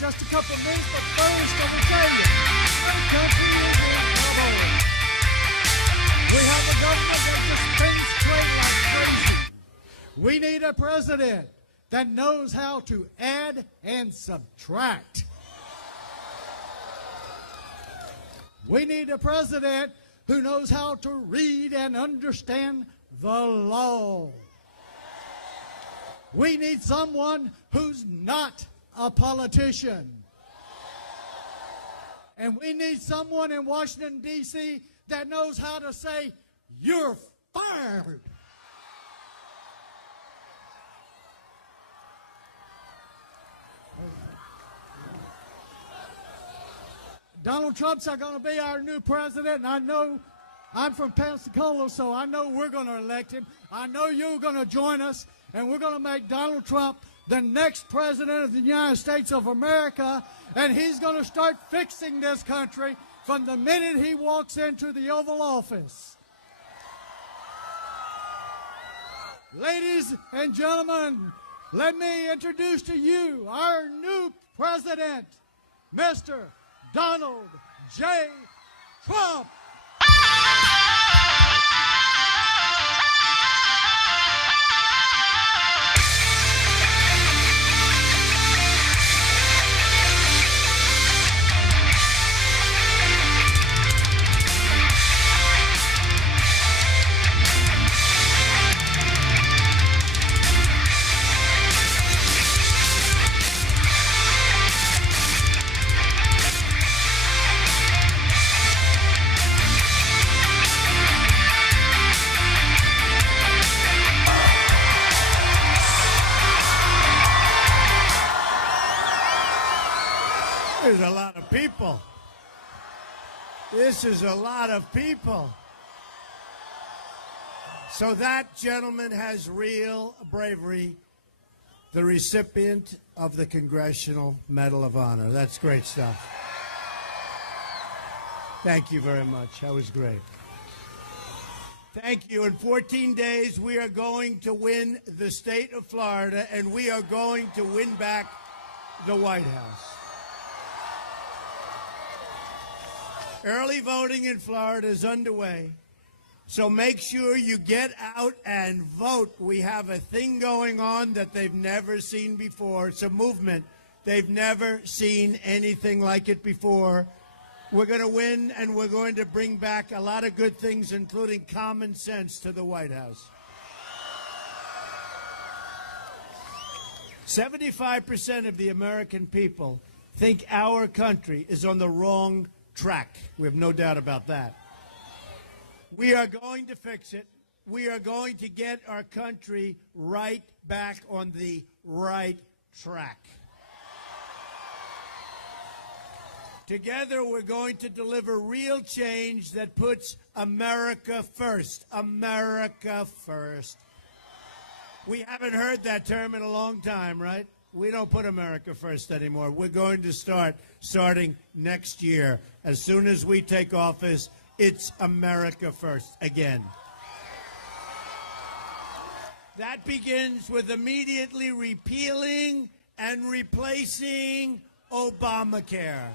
just a couple of minutes, but first, let me tell you, our country is in trouble. We have a government that just spends trade like crazy. We need a president that knows how to add and subtract. We need a president who knows how to read and understand the law. We need someone who's not a politician. And we need someone in Washington, D.C. that knows how to say, "You're fired." Donald Trump's going to be our new president, and I know I'm from Pensacola, so I know we're going to elect him. I know you're going to join us, and we're going to make Donald Trump the next president of the United States of America, and he's going to start fixing this country from the minute he walks into the Oval Office. Ladies and gentlemen, let me introduce to you our new president, Mr. Donald J. Trump. There's a lot of people. This is a lot of people. So that gentleman has real bravery, the recipient of the Congressional Medal of Honor. That's great stuff. Thank you very much. That was great. Thank you. In 14 days, we are going to win the state of Florida, and we are going to win back the White House. Early voting in Florida is underway, so make sure you get out and vote. We have a thing going on that they've never seen before. It's a movement. They've never seen anything like it before. We're going to win, and we're going to bring back a lot of good things, including common sense, to the White House. 75% of the American people think our country is on the wrong track. We have no doubt about that. We are going to fix it. We are going to get our country right back on the right track. Together, we're going to deliver real change that puts America first. America first. We haven't heard that term in a long time, right? We don't put America first anymore. We're going to starting next year. As soon as we take office, it's America first again. That begins with immediately repealing and replacing Obamacare.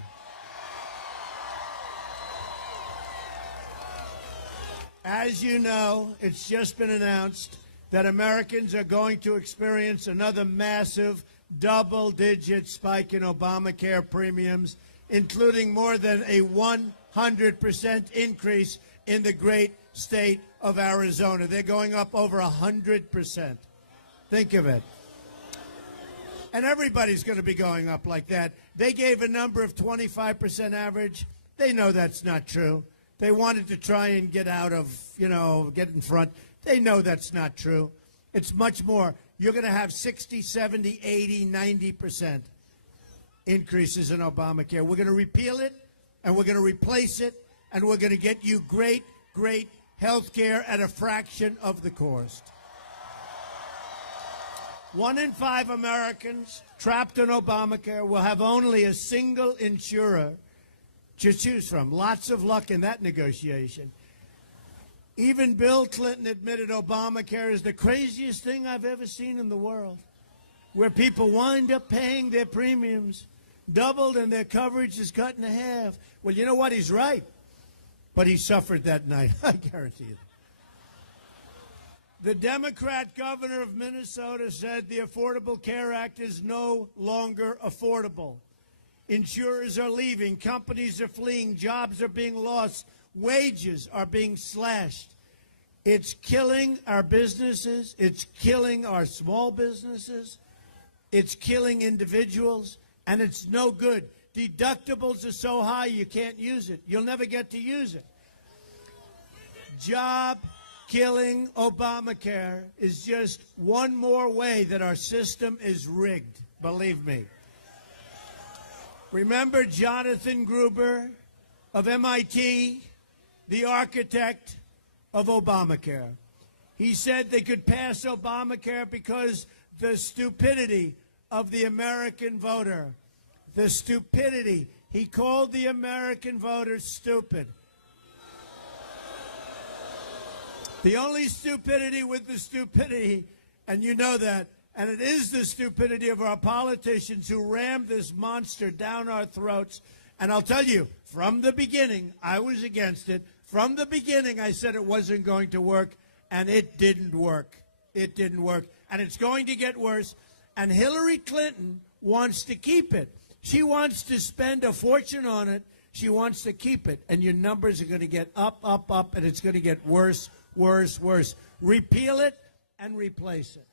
As you know, it's just been announced that Americans are going to experience another massive double-digit spike in Obamacare premiums, including more than a 100% increase in the great state of Arizona. They're going up over 100%. Think of it. And everybody's going to be going up like that. They gave a number of 25% average. They know that's not true. They wanted to try and get out of, get in front. They know that's not true. It's much more. You're going to have 60, 70, 80, 90% increases in Obamacare. We're going to repeal it, and we're going to replace it, and we're going to get you great, great health care at a fraction of the cost. 1 in 5 Americans trapped in Obamacare will have only a single insurer to choose from. Lots of luck in that negotiation. Even Bill Clinton admitted Obamacare is the craziest thing I've ever seen in the world, where people wind up paying their premiums doubled, and their coverage is cut in half. Well, you know what? He's right. But he suffered that night, I guarantee you. The Democrat governor of Minnesota said the Affordable Care Act is no longer affordable. Insurers are leaving, companies are fleeing, jobs are being lost, wages are being slashed. It's killing our businesses, it's killing our small businesses, it's killing individuals, and it's no good. Deductibles are so high you can't use it. You'll never get to use it. Job-killing Obamacare is just one more way that our system is rigged, believe me. Remember Jonathan Gruber of MIT, the architect of Obamacare. He said they could pass Obamacare because the stupidity of the American voter. The stupidity. He called the American voter stupid. The only stupidity with the stupidity, and you know that, and it is the stupidity of our politicians who rammed this monster down our throats. And I'll tell you, from the beginning, I was against it. From the beginning, I said it wasn't going to work, and it didn't work. It didn't work. And it's going to get worse. And Hillary Clinton wants to keep it. She wants to spend a fortune on it. She wants to keep it. And your numbers are going to get up, up, up, and it's going to get worse, worse, worse. Repeal it and replace it.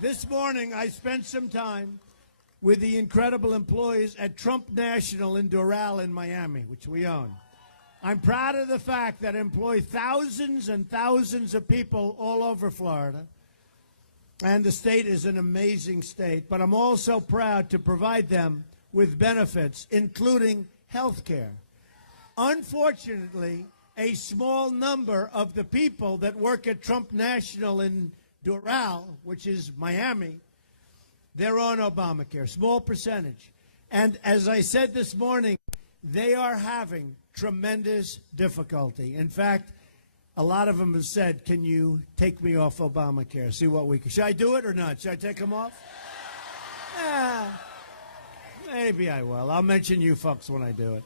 This morning, I spent some time with the incredible employees at Trump National in Doral in Miami, which we own. I'm proud of the fact that I employ thousands and thousands of people all over Florida. And the state is an amazing state. But I'm also proud to provide them with benefits, including health care. Unfortunately, a small number of the people that work at Trump National in Doral, which is Miami, they're on Obamacare, small percentage. And as I said this morning, they are having tremendous difficulty. In fact, a lot of them have said, can you take me off Obamacare? See what we can. Should I do it or not? Should I take them off? Maybe I will. I'll mention you folks when I do it.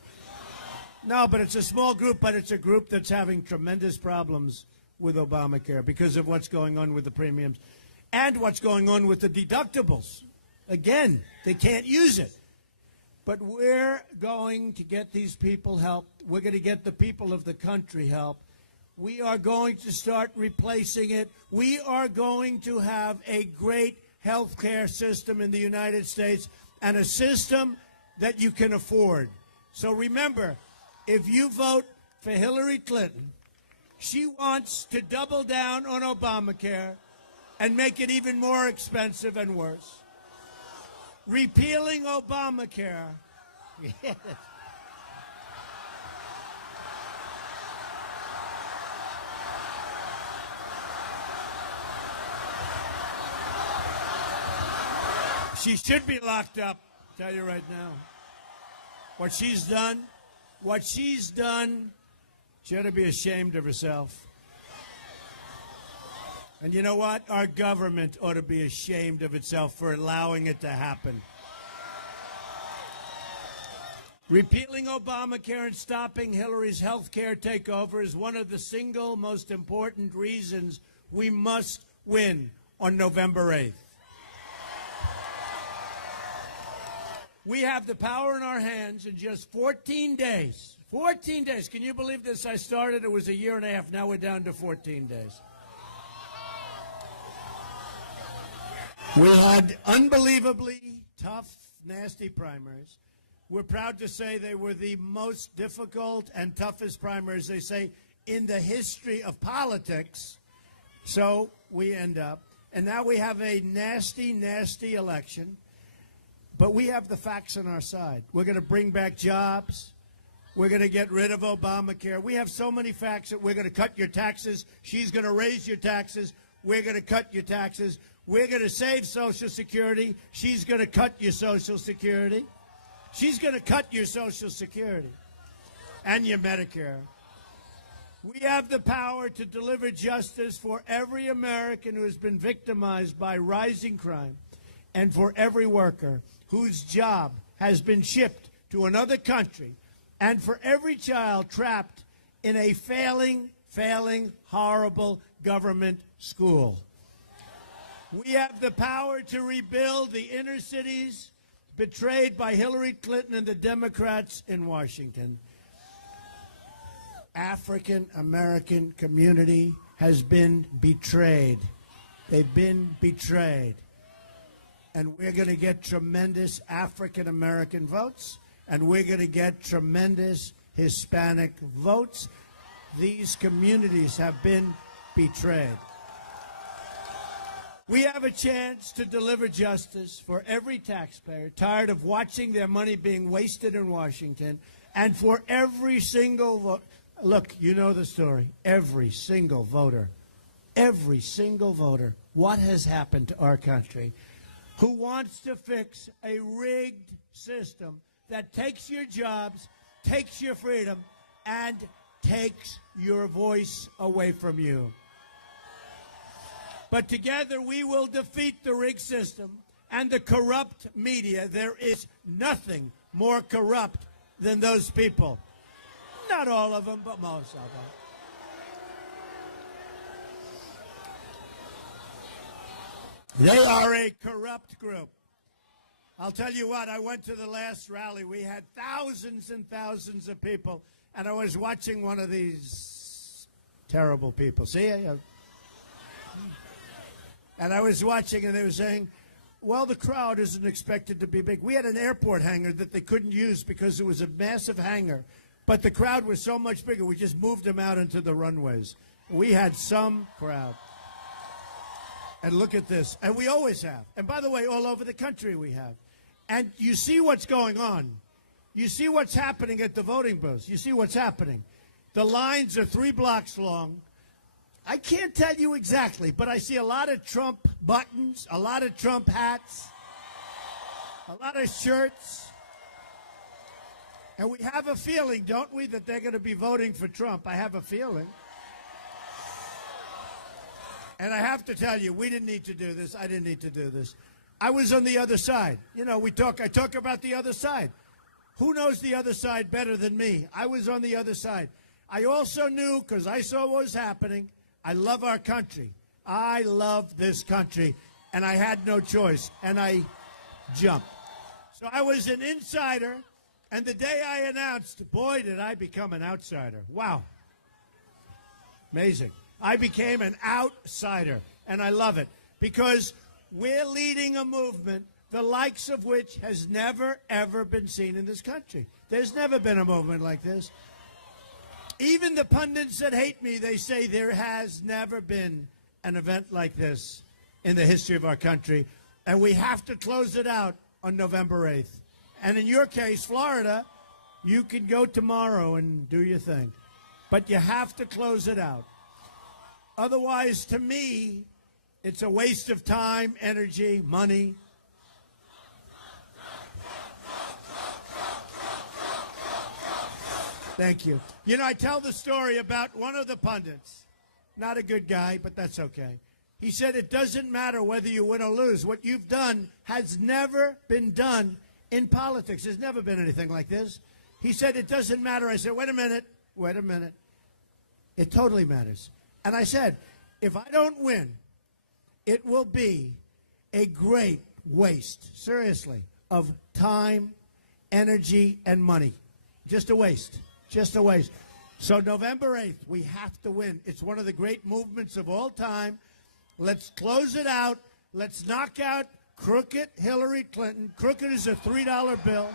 No, but it's a small group, but it's a group that's having tremendous problems with Obamacare because of what's going on with the premiums and what's going on with the deductibles. Again, they can't use it. But we're going to get these people help. We're going to get the people of the country help. We are going to start replacing it. We are going to have a great health care system in the United States and a system that you can afford. So remember, if you vote for Hillary Clinton, she wants to double down on Obamacare and make it even more expensive and worse. Repealing Obamacare. Yes. She should be locked up, I'll tell you right now. What she's done, she ought to be ashamed of herself. And you know what? Our government ought to be ashamed of itself for allowing it to happen. Repealing Obamacare and stopping Hillary's health care takeover is one of the single most important reasons we must win on November 8th. We have the power in our hands in just 14 days. 14 days. Can you believe this? I started, it was a year and a half. Now we're down to 14 days. We had unbelievably tough, nasty primaries. We're proud to say they were the most difficult and toughest primaries, they say, in the history of politics. So we end up. And now we have a nasty, nasty election. But we have the facts on our side. We're going to bring back jobs. We're going to get rid of Obamacare. We have so many facts that we're going to cut your taxes. She's going to raise your taxes. We're going to cut your taxes. We're going to save Social Security. She's going to cut your Social Security. She's going to cut your Social Security and your Medicare. We have the power to deliver justice for every American who has been victimized by rising crime. and for every worker whose job has been shipped to another country, and for every child trapped in a failing, horrible government school. We have the power to rebuild the inner cities betrayed by Hillary Clinton and the Democrats in Washington. African American community has been betrayed. They've been betrayed. And we're going to get tremendous African American votes, and we're going to get tremendous Hispanic votes. These communities have been betrayed. We have a chance to deliver justice for every taxpayer tired of watching their money being wasted in Washington, and for every single vote. Look, you know the story. Every single voter, what has happened to our country, who wants to fix a rigged system that takes your jobs, takes your freedom, and takes your voice away from you. But together we will defeat the rigged system and the corrupt media. There is nothing more corrupt than those people. Not all of them, but most of them. They are a corrupt group. I'll tell you what, I went to the last rally. We had thousands and thousands of people, and I was watching one of these terrible people. See? And I was watching, and they were saying, well, the crowd isn't expected to be big. We had an airport hangar that they couldn't use because it was a massive hangar. But the crowd was so much bigger, we just moved them out into the runways. We had some crowd. And look at this. And we always have. And by the way, all over the country we have. And you see what's going on. You see what's happening at the voting booths. You see what's happening. The lines are 3 blocks long. I can't tell you exactly, but I see a lot of Trump buttons, a lot of Trump hats, a lot of shirts. And we have a feeling, don't we, that they're going to be voting for Trump. I have a feeling. And I have to tell you, we didn't need to do this. I didn't need to do this. I was on the other side. You know, I talk about the other side. Who knows the other side better than me? I was on the other side. I also knew, because I saw what was happening, I love our country. I love this country. And I had no choice. And I jumped. So I was an insider. And the day I announced, boy, did I become an outsider. Wow. Amazing. I became an outsider. And I love it. Because we're leading a movement the likes of which has never, ever been seen in this country. There's never been a movement like this. Even the pundits that hate me, they say there has never been an event like this in the history of our country. And we have to close it out on November 8th. And in your case, Florida, you can go tomorrow and do your thing. But you have to close it out. Otherwise, to me, it's a waste of time, energy, money. Thank you. You know, I tell the story about one of the pundits. Not a good guy, but that's okay. He said it doesn't matter whether you win or lose. What you've done has never been done in politics. There's never been anything like this. He said it doesn't matter. I said, wait a minute. It totally matters. And I said, if I don't win, it will be a great waste, seriously, of time, energy, and money. Just a waste. Just a waste. So November 8th, we have to win. It's one of the great movements of all time. Let's close it out. Let's knock out crooked Hillary Clinton. Crooked is a $3 bill.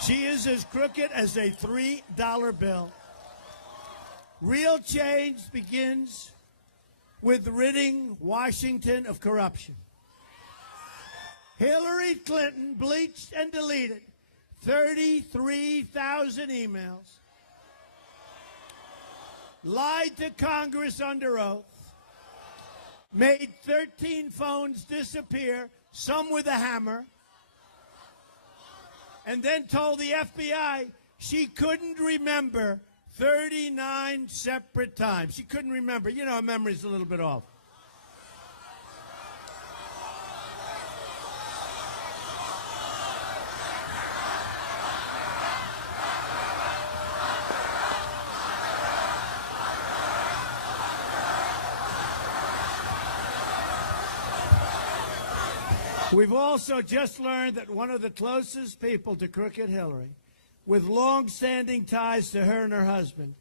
She is as crooked as a $3 bill. Real change begins with ridding Washington of corruption. Hillary Clinton bleached and deleted 33,000 emails, lied to Congress under oath, made 13 phones disappear, some with a hammer, and then told the FBI she couldn't remember 39 separate times. She couldn't remember. You know, her memory's a little bit off. We've also just learned that one of the closest people to Crooked Hillary, with long-standing ties to her and her husband,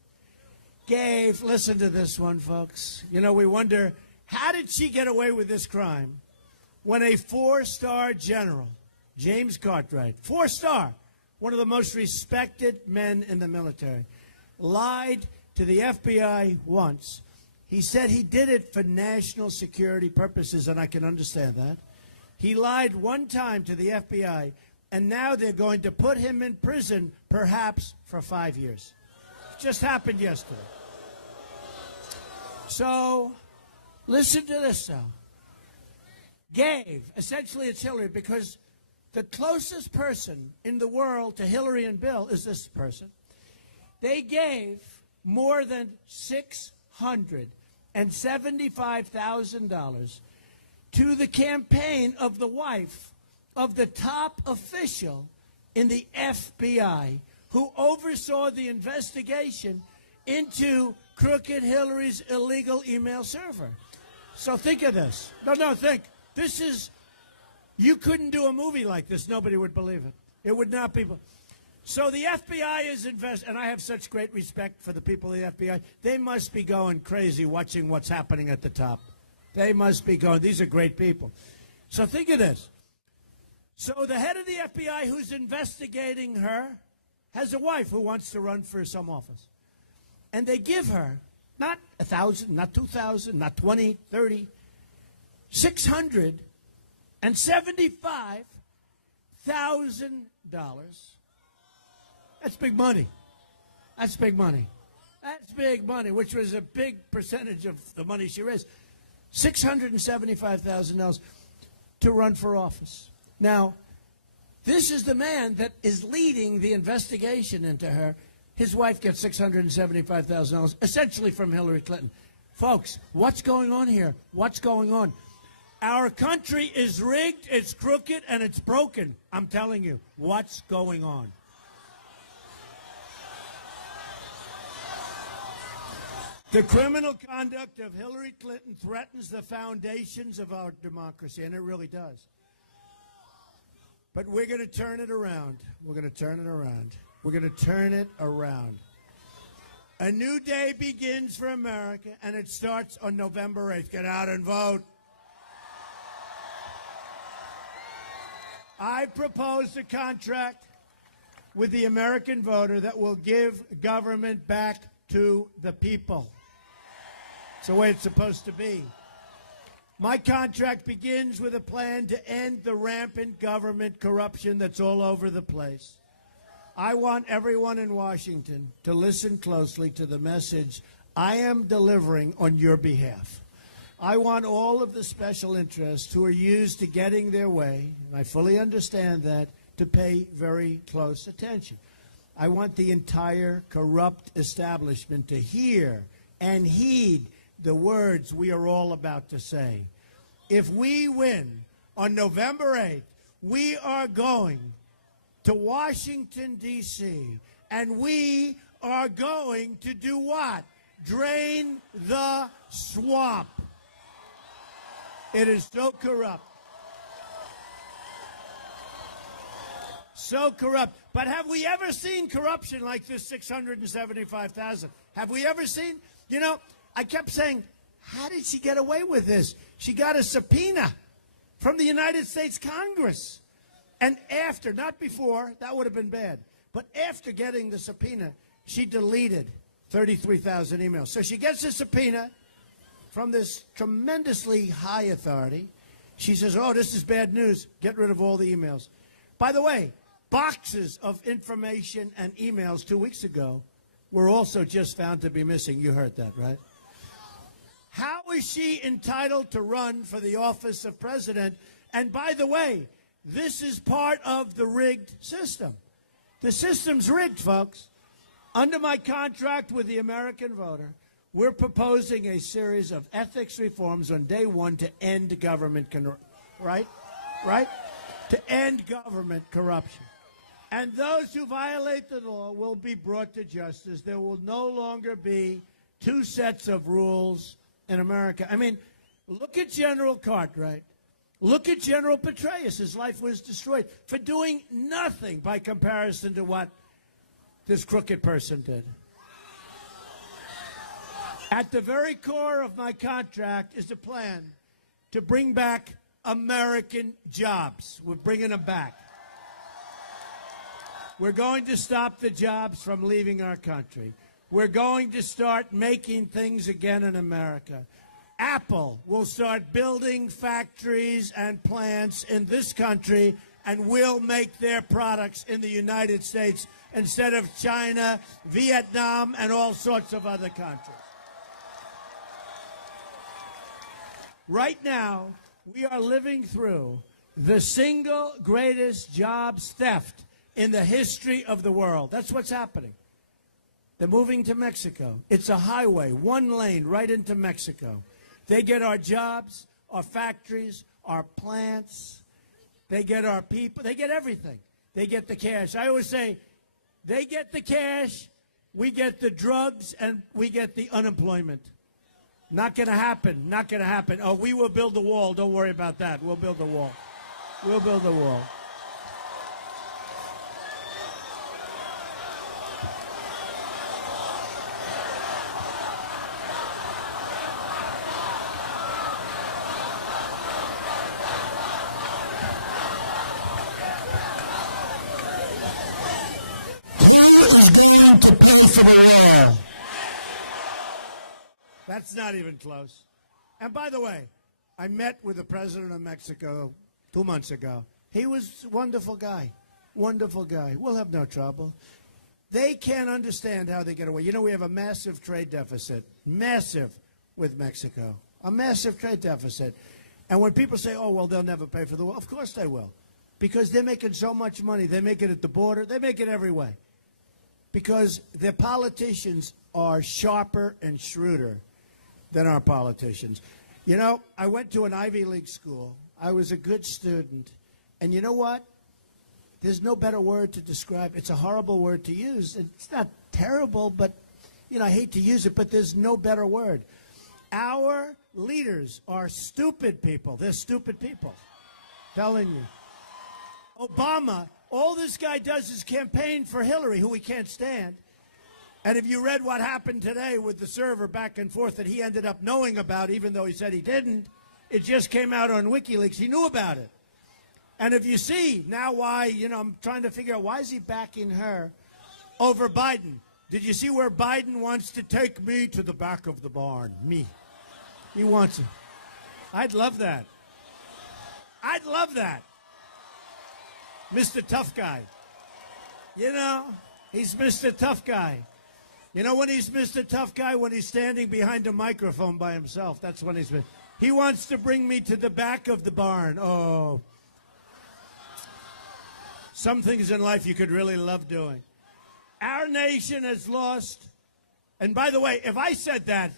gave, listen to this one, folks. You know, we wonder, how did she get away with this crime when a four-star general, James Cartwright, four-star, one of the most respected men in the military, lied to the FBI once. He said he did it for national security purposes, and I can understand that. He lied one time to the FBI, and now they're going to put him in prison, perhaps for 5 years. It just happened yesterday. So, listen to this, though. Gave, essentially it's Hillary, because the closest person in the world to Hillary and Bill is this person. They gave more than $675,000 to the campaign of the wife of the top official in the FBI who oversaw the investigation into Crooked Hillary's illegal email server. So think of this. No, think. This is, you couldn't do a movie like this. Nobody would believe it. It would not be. So the FBI is and I have such great respect for the people of the FBI. They must be going crazy watching what's happening at the top. They must be going, these are great people. So think of this. So the head of the FBI who's investigating her has a wife who wants to run for some office. And they give her not 1,000, not 2,000, not 20, 30, $675,000. That's big money. That's big money. That's big money, which was a big percentage of the money she raised. $675,000 to run for office. Now, this is the man that is leading the investigation into her. His wife gets $675,000, essentially from Hillary Clinton. Folks, what's going on here? What's going on? Our country is rigged, it's crooked, and it's broken. I'm telling you, what's going on? The criminal conduct of Hillary Clinton threatens the foundations of our democracy, and it really does. But we're going to turn it around. We're going to turn it around. We're going to turn it around. A new day begins for America, and it starts on November 8th. Get out and vote. I proposed a contract with the American voter that will give government back to the people. It's the way it's supposed to be. My contract begins with a plan to end the rampant government corruption that's all over the place. I want everyone in Washington to listen closely to the message I am delivering on your behalf. I want all of the special interests who are used to getting their way, and I fully understand that, to pay very close attention. I want the entire corrupt establishment to hear and heed the words we are all about to say. If we win on November 8th, we are going to Washington, D.C., and we are going to do what? Drain the swamp. It is so corrupt. So corrupt. But have we ever seen corruption like this 675,000? Have we ever seen? You know, I kept saying, how did she get away with this? She got a subpoena from the United States Congress. And after, not before, that would have been bad, but after getting the subpoena, she deleted 33,000 emails. So she gets a subpoena from this tremendously high authority. She says, oh, this is bad news. Get rid of all the emails. By the way, boxes of information and emails 2 weeks ago were also just found to be missing. You heard that, right? How is she entitled to run for the office of president? And by the way, this is part of the rigged system. The system's rigged, folks. Under my contract with the American voter, we're proposing a series of ethics reforms on day one to end government right? To end government corruption. And those who violate the law will be brought to justice. There will no longer be two sets of rules in America. I mean, look at General Cartwright. Look at General Petraeus. His life was destroyed for doing nothing by comparison to what this crooked person did. At the very core of my contract is a plan to bring back American jobs. We're bringing them back. We're going to stop the jobs from leaving our country. We're going to start making things again in America. Apple will start building factories and plants in this country and will make their products in the United States instead of China, Vietnam, and all sorts of other countries. Right now, we are living through the single greatest jobs theft in the history of the world. That's what's happening. They're moving to Mexico. It's a highway, one lane, right into Mexico. They get our jobs, our factories, our plants. They get our people. They get everything. They get the cash. I always say, they get the cash, we get the drugs, and we get the unemployment. Not going to happen. Not going to happen. Oh, we will build the wall. Don't worry about that. We'll build the wall. We'll build the wall. That's not even close. And by the way, I met with the president of Mexico 2 months ago. He was a wonderful guy. Wonderful guy. We'll have no trouble. They can't understand how they get away. You know, we have a massive trade deficit. Massive with Mexico. A massive trade deficit. And when people say, oh, well, they'll never pay for the wall, of course they will. Because they're making so much money. They make it at the border. They make it every way. Because their politicians are sharper and shrewder than our politicians. You know, I went to an Ivy League school. I was a good student. And you know what? There's no better word to describe. It's a horrible word to use. It's not terrible, but, you know, I hate to use it, but there's no better word. Our leaders are stupid people. They're stupid people. Telling you. Obama, all this guy does is campaign for Hillary, who he can't stand. And if you read what happened today with the server back and forth that he ended up knowing about, even though he said he didn't, it just came out on WikiLeaks. He knew about it. And if you see now why, you know, I'm trying to figure out why is he backing her over Biden. Did you see where Biden wants to take me to the back of the barn? Me. He wants it. I'd love that. I'd love that. Mr. Tough Guy. You know, he's Mr. Tough Guy. You know when he's Mr. Tough Guy? When he's standing behind a microphone by himself. That's when he's... He wants to bring me to the back of the barn. Oh. Some things in life you could really love doing. Our nation has lost... And by the way, if I said that,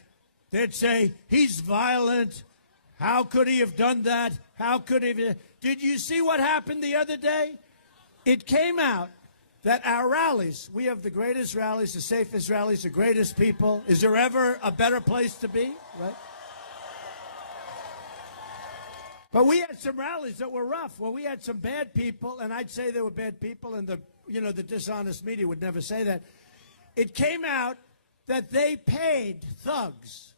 they'd say, he's violent. How could he have done that? How could he have... Did you see what happened the other day? It came out that our rallies, we have the greatest rallies, the safest rallies, the greatest people. Is there ever a better place to be? Right? But we had some rallies that were rough. Well, we had some bad people, and I'd say they were bad people, and the dishonest media would never say that. It came out that they paid thugs,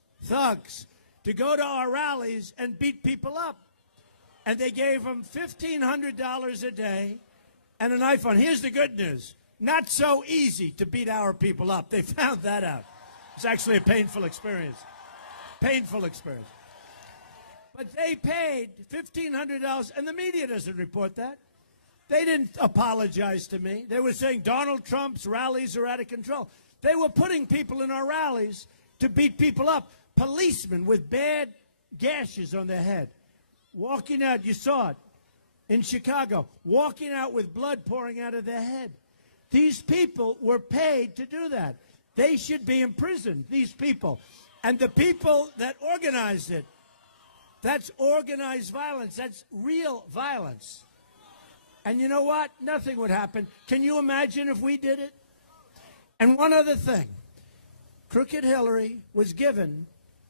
to go to our rallies and beat people up. And they gave them $1,500 a day and an iPhone. Here's the good news. Not so easy to beat our people up. They found that out. It's actually a painful experience. Painful experience. But they paid $1,500, and the media doesn't report that. They didn't apologize to me. They were saying Donald Trump's rallies are out of control. They were putting people in our rallies to beat people up. Policemen with bad gashes on their head. Walking out, you saw it in Chicago, walking out with blood pouring out of their head. These people were paid to do that. They should be imprisoned, these people. And the people that organized it, that's organized violence. That's real violence. And you know what? Nothing would happen. Can you imagine if we did it? And one other thing. Crooked Hillary was given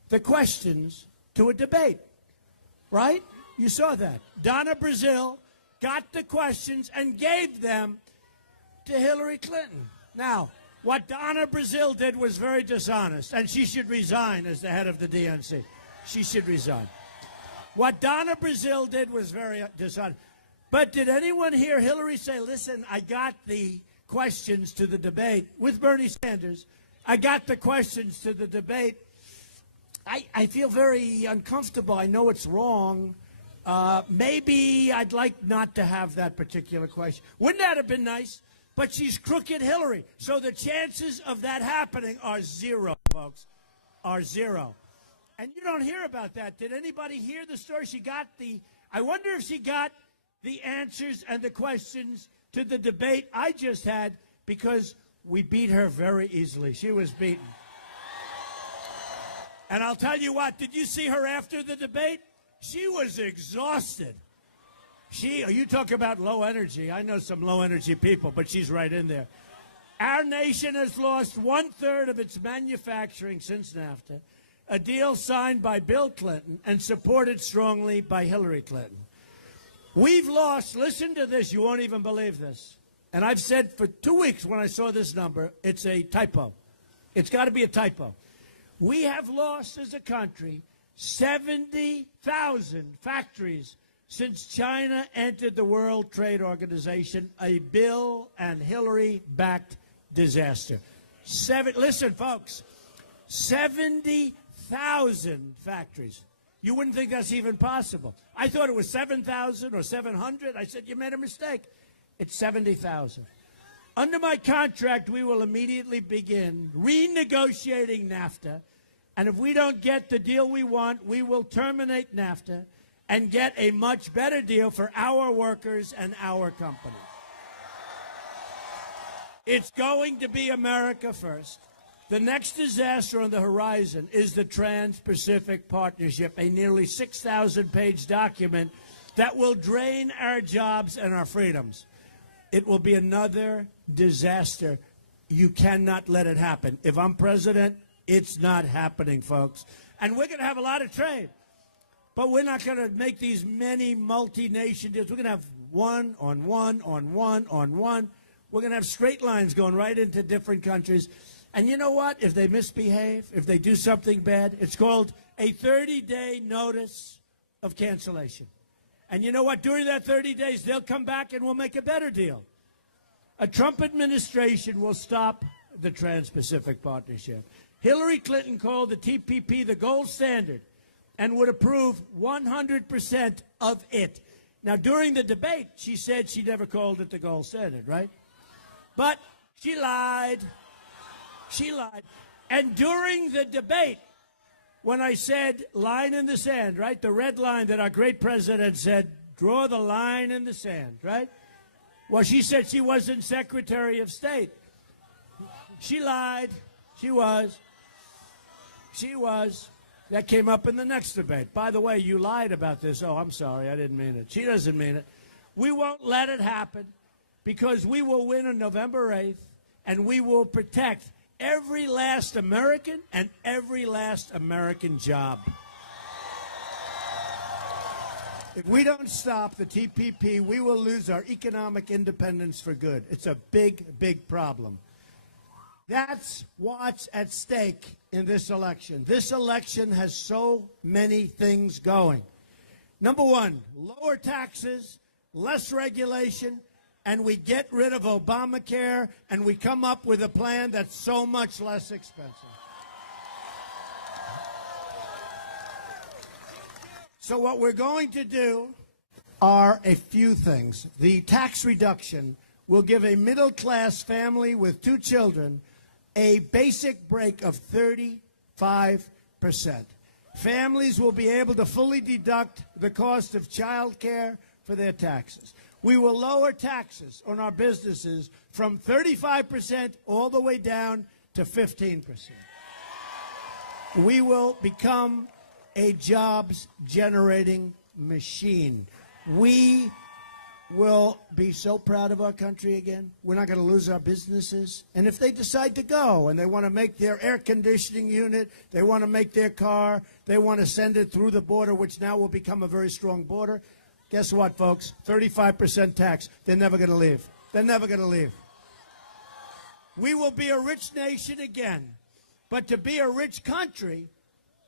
the questions to a debate, right? You saw that. Donna Brazile got the questions and gave them to Hillary Clinton. Now, what Donna Brazile did was very dishonest, and she should resign as the head of the DNC. She should resign. What Donna Brazile did was very dishonest. But did anyone hear Hillary say, listen, I got the questions to the debate with Bernie Sanders. I got the questions to the debate. I feel very uncomfortable. I know it's wrong. Maybe I'd like not to have that particular question. Wouldn't that have been nice? But she's crooked Hillary. So the chances of that happening are zero, folks, are zero. And you don't hear about that. Did anybody hear the story? I wonder if she got the answers and the questions to the debate I just had, because we beat her very easily. She was beaten. And I'll tell you what, did you see her after the debate? She was exhausted. You talk about low energy. I know some low energy people, but she's right in there. Our nation has lost 1/3 of its manufacturing since NAFTA, a deal signed by Bill Clinton and supported strongly by Hillary Clinton. We've lost, listen to this, you won't even believe this. And I've said for 2 weeks when I saw this number, it's a typo. It's got to be a typo. We have lost as a country 70,000 factories since China entered the World Trade Organization, a Bill and Hillary-backed disaster. Listen, folks, 70,000 factories. You wouldn't think that's even possible. I thought it was 7,000 or 700. I said, you made a mistake. It's 70,000. Under my contract, we will immediately begin renegotiating NAFTA. And if we don't get the deal we want, we will terminate NAFTA and get a much better deal for our workers and our companies. It's going to be America first. The next disaster on the horizon is the Trans-Pacific Partnership, a nearly 6,000-page document that will drain our jobs and our freedoms. It will be another disaster. You cannot let it happen. If I'm president, it's not happening, folks. And we're going to have a lot of trade. But we're not going to make these many multi-nation deals. We're going to have one on one on one on one. We're going to have straight lines going right into different countries. And you know what? If they misbehave, if they do something bad, it's called a 30-day notice of cancellation. And you know what? During that 30 days, they'll come back and we'll make a better deal. A Trump administration will stop the Trans-Pacific Partnership. Hillary Clinton called the TPP the gold standard and would approve 100% of it. Now, during the debate, she said she never called it the gold standard, right? But she lied. She lied. And during the debate, when I said line in the sand, right, the red line that our great president said, draw the line in the sand, right? Well, she said she wasn't Secretary of State. She lied. She was. She was. That came up in the next debate. By the way, you lied about this. Oh, I'm sorry. I didn't mean it. She doesn't mean it. We won't let it happen because we will win on November 8th, and we will protect every last American and every last American job. If we don't stop the TPP, we will lose our economic independence for good. It's a big, big problem. That's what's at stake in this election. This election has so many things going. Number one, lower taxes, less regulation, and we get rid of Obamacare, and we come up with a plan that's so much less expensive. So what we're going to do are a few things. The tax reduction will give a middle-class family with 2 children a basic break of 35%. Families will be able to fully deduct the cost of child care for their taxes. We will lower taxes on our businesses from 35% all the way down to 15%. We will become a jobs-generating machine. We will be so proud of our country again. We're not going to lose our businesses. And if they decide to go and they want to make their air conditioning unit, they want to make their car, they want to send it through the border, which now will become a very strong border, guess what, folks? 35% tax. They're never going to leave. They're never going to leave. We will be a rich nation again. But to be a rich country,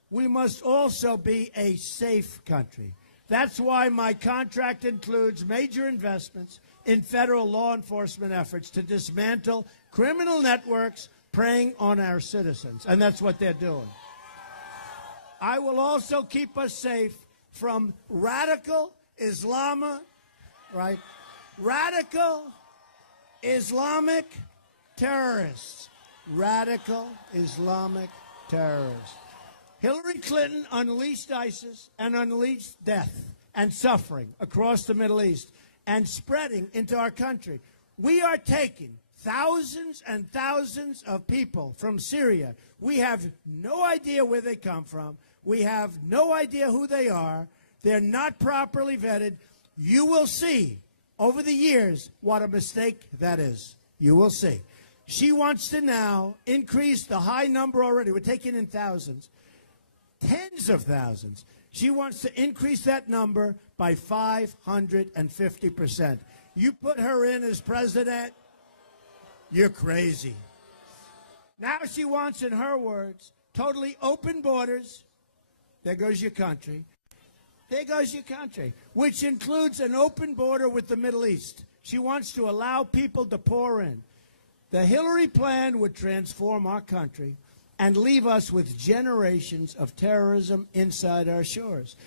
we must also be a safe country. That's why my contract includes major investments in federal law enforcement efforts to dismantle criminal networks preying on our citizens. And that's what they're doing. I will also keep us safe from radical Radical Islamic terrorists. Radical Islamic terrorists. Hillary Clinton unleashed ISIS and unleashed death and suffering across the Middle East and spreading into our country. We are taking thousands and thousands of people from Syria. We have no idea where they come from. We have no idea who they are. They're not properly vetted. You will see over the years what a mistake that is. You will see. She wants to now increase the high number already. We're taking in thousands. Tens of thousands. She wants to increase that number by 550%. You put her in as president, you're crazy. Now she wants, in her words, totally open borders. There goes your country. There goes your country, which includes an open border with the Middle East. She wants to allow people to pour in. The Hillary plan would transform our country and leave us with generations of terrorism inside our shores.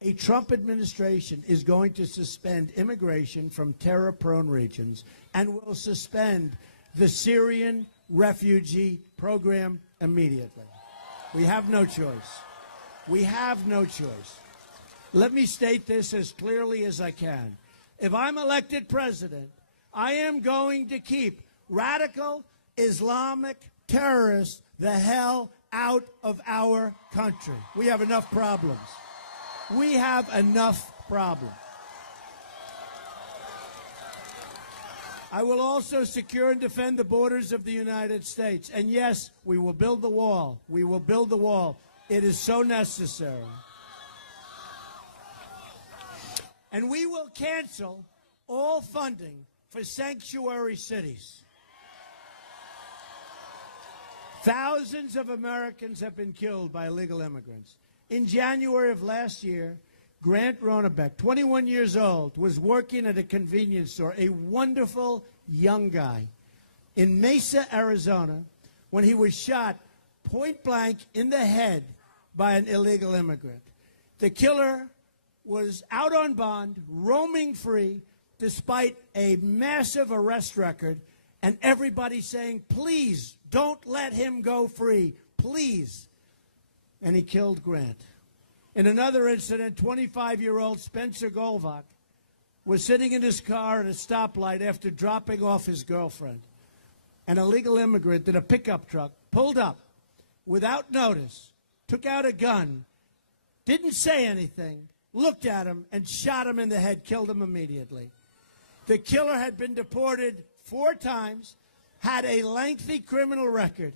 A Trump administration is going to suspend immigration from terror-prone regions and will suspend the Syrian refugee program immediately. We have no choice. We have no choice. Let me state this as clearly as I can. If I'm elected president, I am going to keep radical Islamic terrorists the hell out of our country. We have enough problems. We have enough problems. I will also secure and defend the borders of the United States. And yes, we will build the wall. We will build the wall. It is so necessary. And we will cancel all funding for sanctuary cities. Thousands of Americans have been killed by illegal immigrants. In January of last year, Grant Ronebeck, 21 years old, was working at a convenience store, a wonderful young guy, in Mesa, Arizona, when he was shot point blank in the head by an illegal immigrant. The killer was out on bond, roaming free, despite a massive arrest record, and everybody saying, please, don't let him go free, please. And he killed Grant. In another incident, 25-year-old Spencer Golvach was sitting in his car at a stoplight after dropping off his girlfriend. An illegal immigrant in a pickup truck pulled up without notice, took out a gun, didn't say anything, looked at him, and shot him in the head, killed him immediately. The killer had been deported 4 times, had a lengthy criminal record,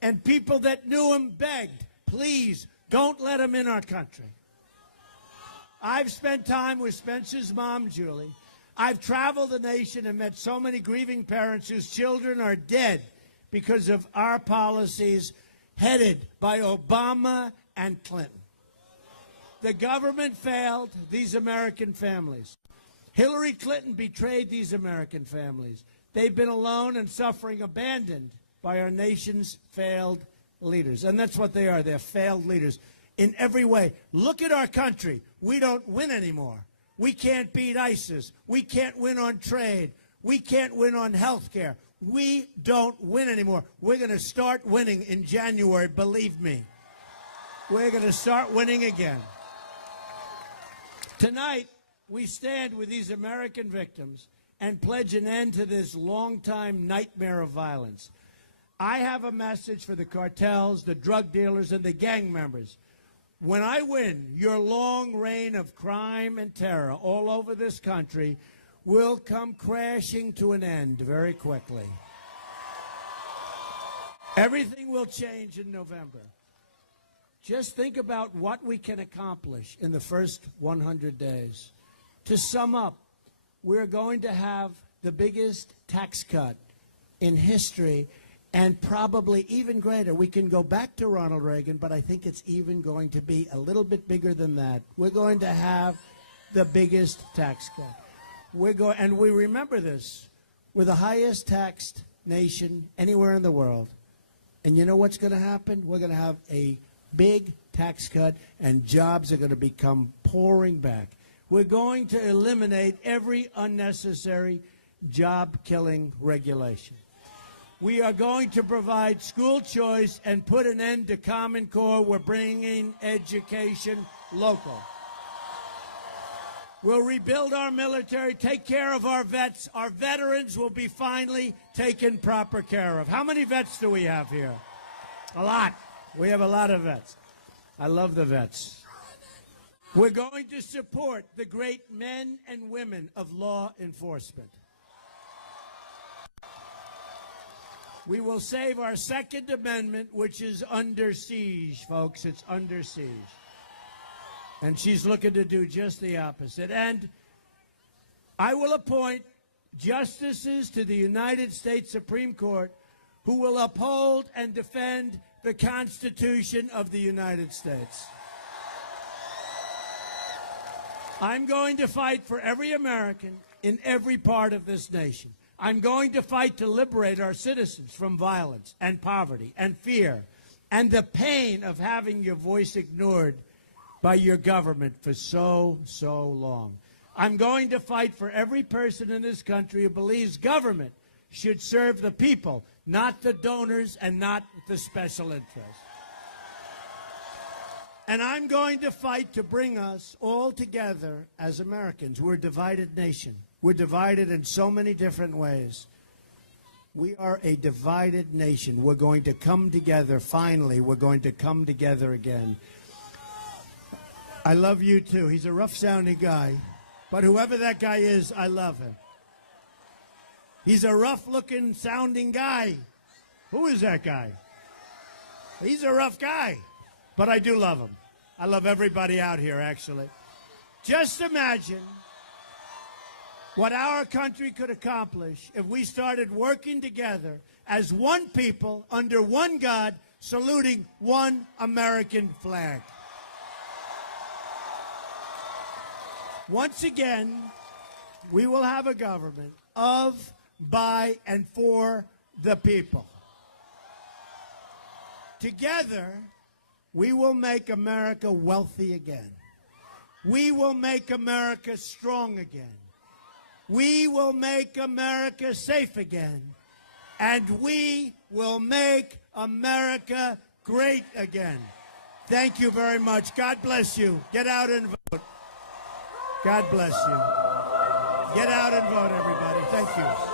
and people that knew him begged, please, don't let him in our country. I've spent time with Spencer's mom, Julie. I've traveled the nation and met so many grieving parents whose children are dead because of our policies headed by Obama and Clinton. The government failed these American families. Hillary Clinton betrayed these American families. They've been alone and suffering, abandoned by our nation's failed leaders. And that's what they are. They're failed leaders in every way. Look at our country. We don't win anymore. We can't beat ISIS. We can't win on trade. We can't win on health care. We don't win anymore. We're going to start winning in January, believe me. We're going to start winning again. Tonight, we stand with these American victims and pledge an end to this long-time nightmare of violence. I have a message for the cartels, the drug dealers, and the gang members. When I win your long reign of crime and terror all over this country, will come crashing to an end very quickly. Everything will change in November. Just think about what we can accomplish in the first 100 days. To sum up, we're going to have the biggest tax cut in history, and probably even greater. We can go back to Ronald Reagan, but I think it's even going to be a little bit bigger than that. We're going to have the biggest tax cut. And we remember this. We're the highest taxed nation anywhere in the world. And you know what's going to happen? We're going to have a big tax cut, and jobs are going to become pouring back. We're going to eliminate every unnecessary job-killing regulation. We are going to provide school choice and put an end to Common Core. We're bringing education local. We'll rebuild our military, take care of our vets. Our veterans will be finally taken proper care of. How many vets do we have here? A lot. We have a lot of vets. I love the vets. We're going to support the great men and women of law enforcement. We will save our Second Amendment, which is under siege, folks. It's under siege. And she's looking to do just the opposite. And I will appoint justices to the United States Supreme Court who will uphold and defend the Constitution of the United States. I'm going to fight for every American in every part of this nation. I'm going to fight to liberate our citizens from violence and poverty and fear and the pain of having your voice ignored by your government for so long. I'm going to fight for every person in this country who believes government should serve the people, not the donors and not the special interests. And I'm going to fight to bring us all together as Americans. We're a divided nation. We're divided in so many different ways. We are a divided nation. We're going to come together. Finally, we're going to come together again. I love you, too. He's a rough-sounding guy. But whoever that guy is, I love him. He's a rough-looking, sounding guy. Who is that guy? He's a rough guy. But I do love him. I love everybody out here, actually. Just imagine what our country could accomplish if we started working together as one people under one God, saluting one American flag. Once again, we will have a government of, by, and for the people. Together, we will make America wealthy again. We will make America strong again. We will make America safe again. And we will make America great again. Thank you very much. God bless you. Get out and vote. God bless you. Get out and vote, everybody. Thank you.